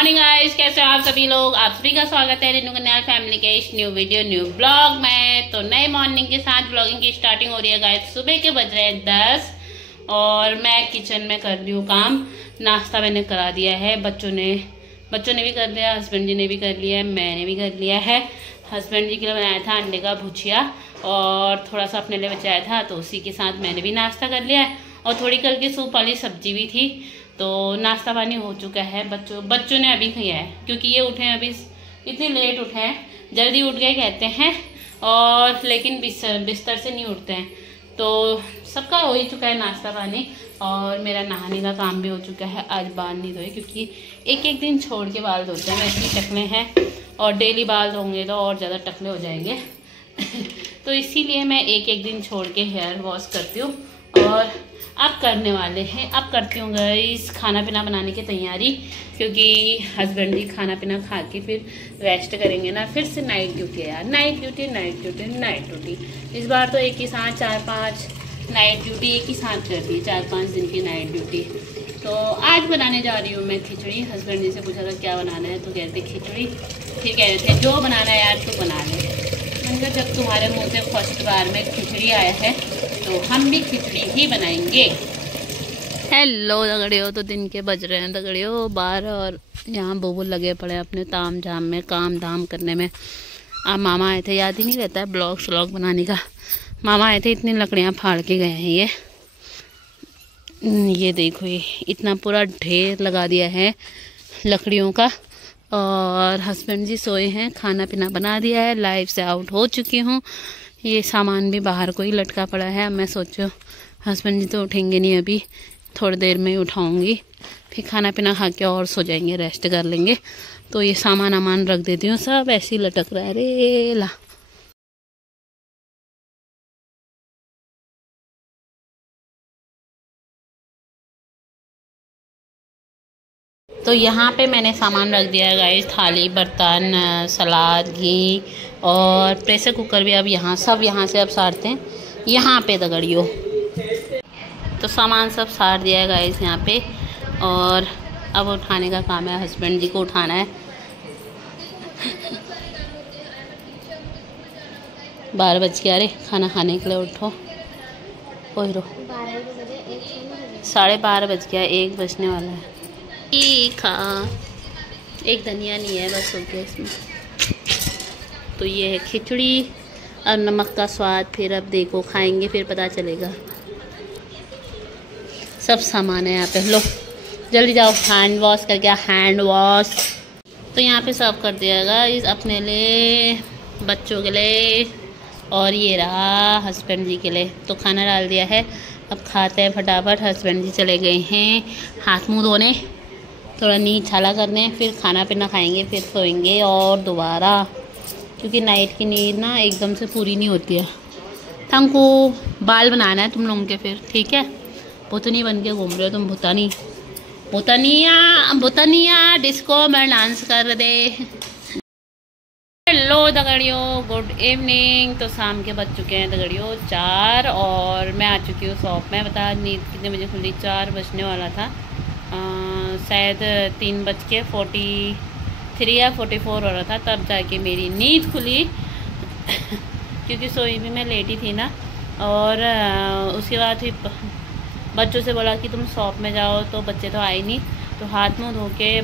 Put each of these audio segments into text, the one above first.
Morning guys, कैसे हो आप सभी लोग। आप सभी का स्वागत है रेनू कन्याल फैमिली के इस न्यू वीडियो न्यू ब्लॉग में। तो नए मॉर्निंग के साथ ब्लॉगिंग की स्टार्टिंग हो रही है गाइस। सुबह के बज रहे हैं 10 और मैं किचन में कर रही हूँ काम। नाश्ता मैंने करा दिया है, बच्चों ने भी कर लिया, हस्बैंड जी ने भी कर लिया है, मैंने भी कर लिया है। हस्बैंड जी के लिए बनाया था अंडे का भुजिया और थोड़ा सा अपने लिए बचाया था, तो उसी के साथ मैंने भी नाश्ता कर लिया है। और थोड़ी कल की सूप वाली सब्जी भी थी, तो नाश्ता पानी हो चुका है। बच्चों ने अभी किया है, क्योंकि ये उठे हैं अभी, इतनी लेट उठे हैं, जल्दी उठ गए कहते हैं, और लेकिन बिस्तर से नहीं उठते हैं। तो सबका हो ही चुका है नाश्ता पानी, और मेरा नहाने का काम भी हो चुका है। आज बाल नहीं धोए, क्योंकि एक एक दिन छोड़ के बाल धोते हैं, वैसे टकले हैं, और डेली बाल धोंगे तो और ज़्यादा टकले हो जाएंगे। तो इसीलिए मैं एक एक दिन छोड़ के हेयर वॉश करती हूँ। और अब करने वाले हैं, अब करती हूँ गाइस खाना पीना बनाने की तैयारी, क्योंकि हस्बैंड जी खाना पीना खा के फिर रेस्ट करेंगे ना। फिर से नाइट ड्यूटी है यार, नाइट ड्यूटी। इस बार तो एक ही साथ 4-5 नाइट ड्यूटी एक ही साथ कर दी, 4-5 दिन की नाइट ड्यूटी। तो आज बनाने जा रही हूँ मैं खिचड़ी। हस्बैंड जी से पूछा था क्या बनाना है, तो कहते खिचड़ी। फिर कह रहे थे जो बनाना है यार तू बना ले। मैंने कहा जब तुम्हारे मुँह से फर्स्ट बार में खिचड़ी आया है तो हम भी खिचड़ी ही बनाएंगे। हेलो दगड़ियों, तो दिन के बज रहे हैं दगड़ियों 12 और यहाँ बोबुल लगे पड़े हैं अपने ताम झाम में, काम धाम करने में। आप मामा आए थे, याद ही नहीं रहता है ब्लॉग बनाने का। मामा आए थे, इतनी लकड़ियाँ फाड़ के गए हैं। ये देखो, ये इतना पूरा ढेर लगा दिया है लकड़ियों का। और हस्बैंड जी सोए हैं, खाना पीना बना दिया है, लाइफ से आउट हो चुकी हूँ। ये सामान भी बाहर को ही लटका पड़ा है। मैं सोचो हस्बैंड जी तो उठेंगे नहीं, अभी थोड़ी देर में ही उठाऊंगी, फिर खाना पीना खा के और सो जाएंगे, रेस्ट कर लेंगे। तो ये सामान आमान रख देती हूँ, सब ऐसे ही लटक रहा है। रे ला, तो यहाँ पे मैंने सामान रख दिया है गाइस, थाली बर्तन सलाद घी और प्रेशर कुकर भी। अब यहाँ सब यहाँ से अब सारते हैं यहाँ पे दगड़ियों। तो सामान सब सार दिया है गाइस यहाँ पे, और अब उठाने का काम है, हस्बैंड जी को उठाना है। 12 बज गया, अरे खाना खाने के लिए उठो। ओह रो 12:30 बज गया, 1 बजने वाला है। खा एक धनिया नहीं है, बस हो गया इसमें। तो ये है खिचड़ी और नमक का स्वाद, फिर अब देखो खाएंगे फिर पता चलेगा। सब सामान है यहाँ पे, लो जल्दी जाओ हैंड वॉश करके, हैंड वॉश। तो यहाँ पे सर्व कर दिया इस अपने लिए, बच्चों के लिए, और ये रहा हस्बैंड जी के लिए। तो खाना डाल दिया है, अब खाते हैं फटाफट। हस्बैंड जी चले गए हैं हाथ मुँह धोने, थोड़ा नींद छाला करने, फिर खाना पीना खाएंगे, फिर सोएंगे और दोबारा, क्योंकि नाइट की नींद ना एकदम से पूरी नहीं होती है। तुमको बाल बनाना है तुम लोगों के फिर, ठीक है। भूतनी बन के घूम रहे हो तुम, भूतनिया डिस्को में डांस कर दे। हेलो दगड़ियों, गुड इवनिंग। तो शाम के बज चुके हैं दगड़ियों 4 और मैं आ चुकी हूँ शॉप में। बता नींद कितने बजे खुली, 4 बजने वाला था, शायद 3:43 या 44 हो रहा था, तब जाके मेरी नींद खुली। क्योंकि सोई भी मैं लेटी थी ना। और उसके बाद फिर बच्चों से बोला कि तुम शॉप में जाओ, तो बच्चे तो आए नहीं, तो हाथ मुँह धो के,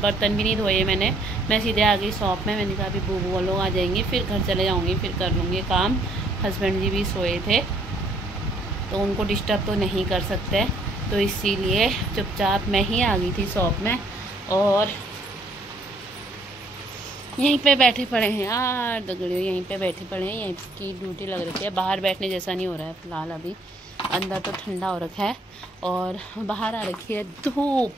बर्तन भी नहीं धोए मैं सीधे आ गई शॉप में। मैंने कहा अभी वो लोग आ जाएंगे, फिर घर चले जाऊँगी, फिर कर लूँगी काम। हस्बैंड जी भी सोए थे, तो उनको डिस्टर्ब तो नहीं कर सकते, तो इसीलिए चुपचाप मैं ही आ गई थी शॉप में। और यहीं पे बैठे पड़े हैं यार दगड़ियों, यहीं पे बैठे पड़े हैं, यहीं की ड्यूटी लग रही है। बाहर बैठने जैसा नहीं हो रहा है फ़िलहाल, अभी अंदर तो ठंडा हो रखा है और बाहर आ रखी है धूप।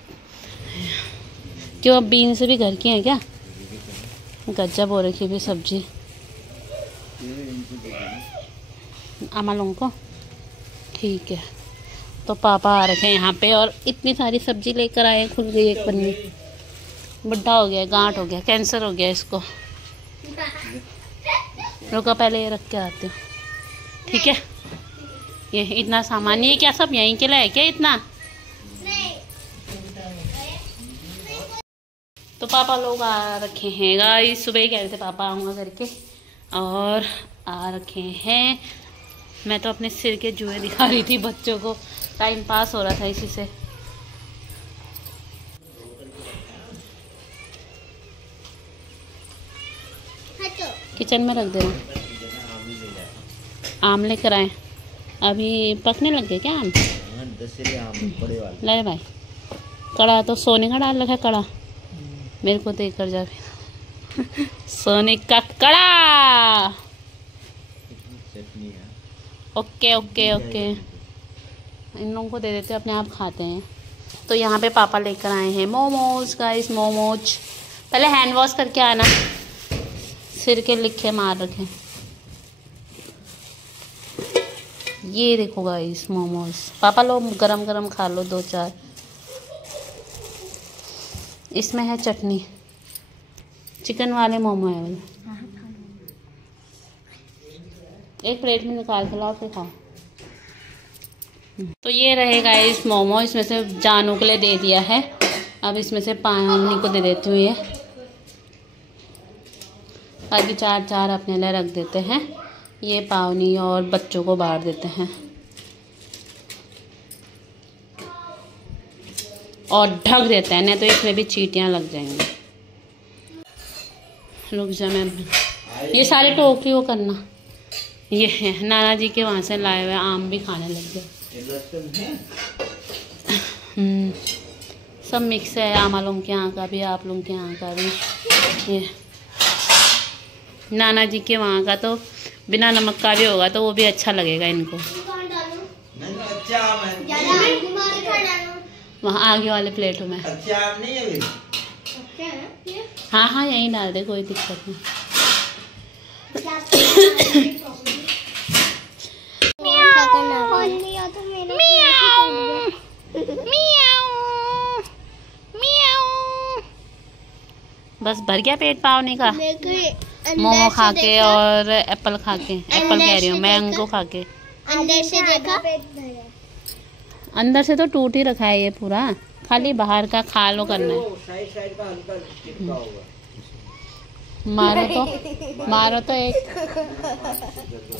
क्यों, अब बीन से भी घर की है क्या? गजब हो रखी है सब्जी अमा लोगों को, ठीक है। तो पापा आ रखे हैं यहाँ पे, और इतनी सारी सब्जी लेकर आए, खुल गई एक पन्नी। बुढ़ा हो गया, गांठ हो गया, कैंसर हो गया इसको। रुको पहले ये रख के आती हूँ, ठीक है। ये इतना सामान, ये क्या सब यहीं के लिए है क्या इतना? तो पापा लोग आ रखे हैं गाइस। सुबह ही कह रहे थे पापा आऊँगा करके, और आ रखे हैं। मैं तो अपने सिर के जुए दिखा रही थी बच्चों को, टाइम पास हो रहा था इसी से। किचन में रख देना। आम लेकर आए, अभी पकने लग गए क्या आम? ले भाई, कड़ा तो सोने का डाल रखा है कड़ा, मेरे को देख कर जा फिर। सोने का कड़ा। ओके ओके ओके, इन लोगों को दे देते, अपने आप खाते हैं। तो यहाँ पे पापा लेकर आए हैं मोमोज गाइस, मोमोज। पहले हैंड वॉश करके आना, सिर के लिखे मार रखे। ये देखो गाइस मोमोज, पापा लोग गरम गरम खा लो 2-4। इसमें है चटनी, चिकन वाले मोमो है वाले। एक प्लेट में निकाल के लाओ फिर खाओ। तो ये रहे गाइस मोमो, इसमें से जानू के लिए दे दिया है। अब इसमें से पानी को दे देती हूँ ये, बाकी 4 अपने लिए रख देते हैं। ये पावनी और बच्चों को बांट देते हैं, और ढक देते हैं, नहीं तो इसमें भी चींटियाँ लग जाएंगी। रुक जा, मैं ये सारे टोकरी वो करना। ये है नाना जी के वहाँ से लाए हुए आम, भी खाने लग गए। सब मिक्स है, आमा लोगों के यहाँ का भी, आप लोगों के यहाँ का भी। ये नाना जी के वहाँ का तो बिना नमक का भी होगा, तो वो भी अच्छा लगेगा इनको। वहाँ आगे वाले प्लेटों में। हाँ हाँ, यहीं डाल दे, कोई दिक्कत नहीं। बस भर गया पेट पावने का, मोमो खा के और एप्पल खा के। एप्पल कह रही हूँ, मैंगो खा के। अंदर से देखा, अंदर से तो टूट ही रखा है ये पूरा, खाली बाहर का खा लो करना है। मारो तो एक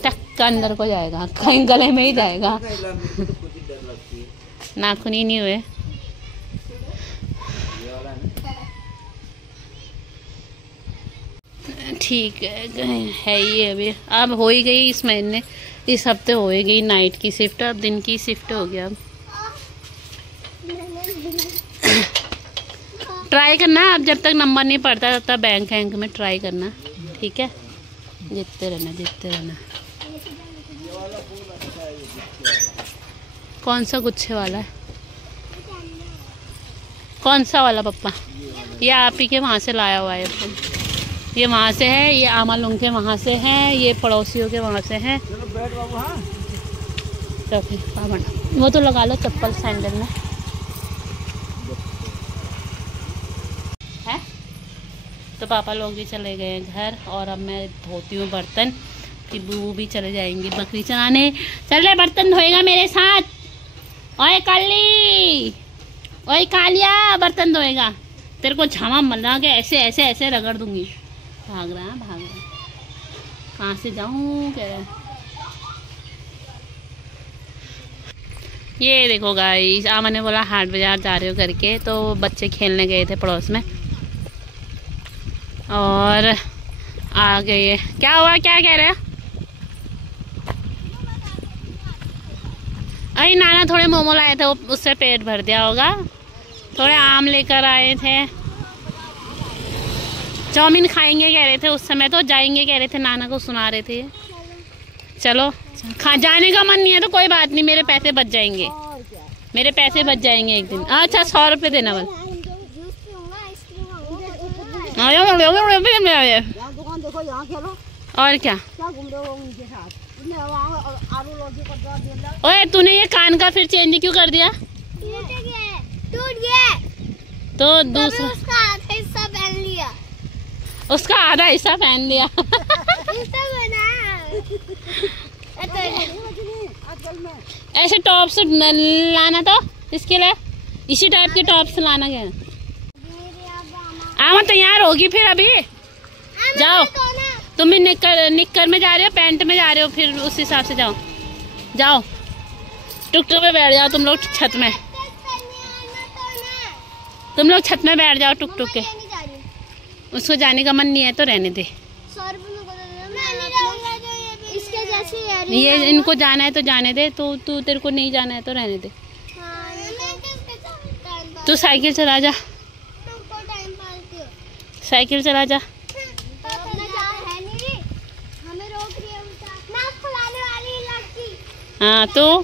टक अंदर को जाएगा, कहीं गले में ही जाएगा। नाखून ही नहीं हुए। ठीक है ये अभी अब हो ही गई इस महीने, इस हफ्ते हो ही गई नाइट की शिफ्ट, अब दिन की शिफ्ट हो गया। अब ट्राई करना, अब जब तक नंबर नहीं पड़ता तब तक बैंक में ट्राई करना, ठीक है? जीतते रहना, जीतते रहना। कौन सा गुच्छे वाला है? कौन सा वाला पप्पा? ये आप ही के वहाँ से लाया हुआ है फूल। ये वहाँ से है, ये आमा लुंग के वहाँ से है, ये पड़ोसियों के वहाँ से है। तो फिर वो तो लगा लो चप्पल सैंडल में है। तो पापा लोग भी चले गए घर, और अब मैं धोती हूँ बर्तन, कि वो भी चले जाएंगी बकरी चराने। चल रहे बर्तन धोएगा मेरे साथ। ओए काली, ओए कालिया, बर्तन धोएगा। तेरे को झामा मलना के ऐसे ऐसे ऐसे रगड़ दूंगी। भाग रहा है, भाग रहा है। कहाँ से जाऊँ कह रहा है। ये देखो गाइस, आमा ने बोला हाट बाजार जा रहे हो करके, तो बच्चे खेलने गए थे पड़ोस में और आ गए। क्या हुआ, क्या कह रहे हैं? अरे नाना थोड़े मोमो लाए थे, उससे पेट भर दिया होगा। थोड़े आम लेकर आए थे, चाउमीन खाएंगे कह रहे थे उस समय, तो जाएंगे कह रहे थे, नाना को सुना रहे थे। चलो जाने का मन नहीं है तो कोई बात नहीं, मेरे पैसे बच जाएंगे, मेरे पैसे बच जाएंगे एक दिन। अच्छा 100 रुपये देना बस। और क्या? ओए तूने ये कान का फिर चेंज क्यों कर दिया? टूट गया तो दूसरा उसका आधा हिस्सा पहन लिया, उसका आधा हिस्सा पहन लिया। ऐसे टॉप्स लाना, तो इसके लिए इसी टाइप के टॉप्स लाना। क्या हाँ तैयार होगी फिर अभी। जाओ तुम भी निक्कर में जा रहे हो, पैंट में जा रहे हो, फिर उस हिसाब से जाओ। जाओ टुक टुक पे बैठ जाओ तुम लोग छत में। तुम लोग छत में बैठ जाओ टुक टुक के। उसको जाने का मन नहीं है तो रहने दे। ये इनको जाना है तो जाने दे, तो तू तेरे को नहीं जाना है तो रहने दे। तू साइकिल चला जा, साइकिल चला जा। हाँ तो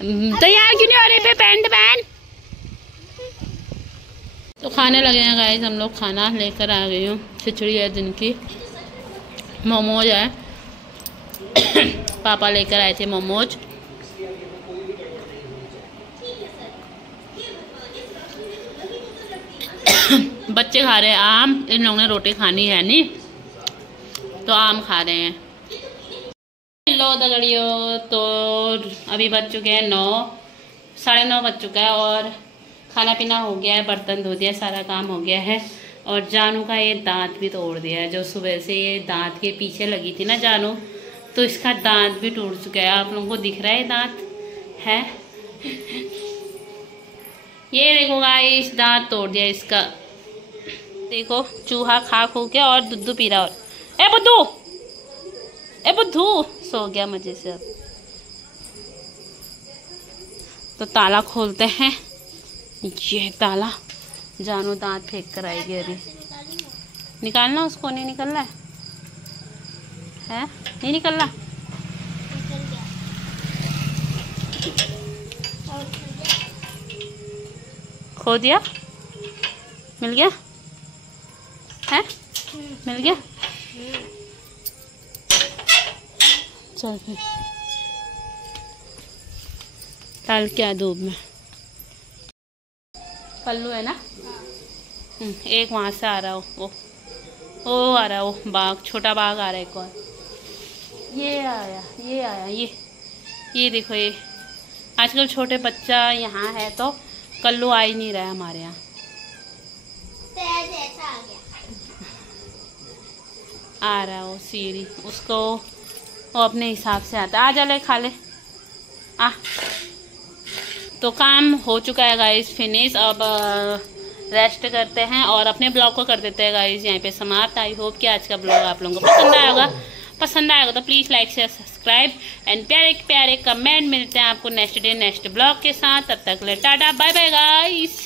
तैयार क्यों नहीं हो रही पे पैंट पहन। तो खाने लगे हैं गाइस हम लोग। खाना लेकर आ गई हूँ। खिचड़ी है दिन की, मोमोज है। पापा लेकर आए थे मोमोज। बच्चे खा रहे हैं आम। इन लोगों ने रोटी खानी है नहीं तो आम खा रहे हैं। लो दगड़ियों, तो अभी बज चुके हैं 9, 9:30 बज चुका है और खाना पीना हो गया है, बर्तन धो दिया, सारा काम हो गया है। और जानू का ये दांत भी तोड़ दिया है। जो सुबह से ये दांत के पीछे लगी थी ना जानू, तो इसका दांत भी टूट चुका है। आप लोगों को दिख रहा है दांत है, ये देखो गाइस दांत तोड़ दिया इसका। देखो चूहा खा खो के और दूध पी रहा। और ए बुद्धू, ए बुद्धू सो गया मजे से। अब तो ताला खोलते हैं। ये ताला, जानू दांत फेंक कर आएगी अभी। निकालना उसको, नहीं निकल रहा है? नहीं निकल रहा। खो दिया, मिल गया है, मिल गया। चल फिर डाल क्या धूप में। पल्लू है ना, एक वहां से आ रहा हो, वो आ रहा है, वो बाघ, छोटा बाघ आ रहा है एक और। ये आया, ये आया, ये देखो। ये आजकल छोटे बच्चा यहाँ है तो कल्लू आ ही नहीं रहा है हमारे यहाँ। आ रहा है वो सीरी, उसको वो अपने हिसाब से आता है। आ जा ले, खा ले आ। तो काम हो चुका है गाइस फिनिश। अब रेस्ट करते हैं और अपने ब्लॉग को कर देते हैं गाइस यहीं पे समाप्त। आई होप कि आज का ब्लॉग आप लोगों को पसंद आएगा तो please like share subscribe and प्यारे प्यारे कमेंट। मिलते हैं आपको नेक्स्ट डे नेक्स्ट ब्लॉग के साथ। तब तक ले टाटा बाय बाय गाइस।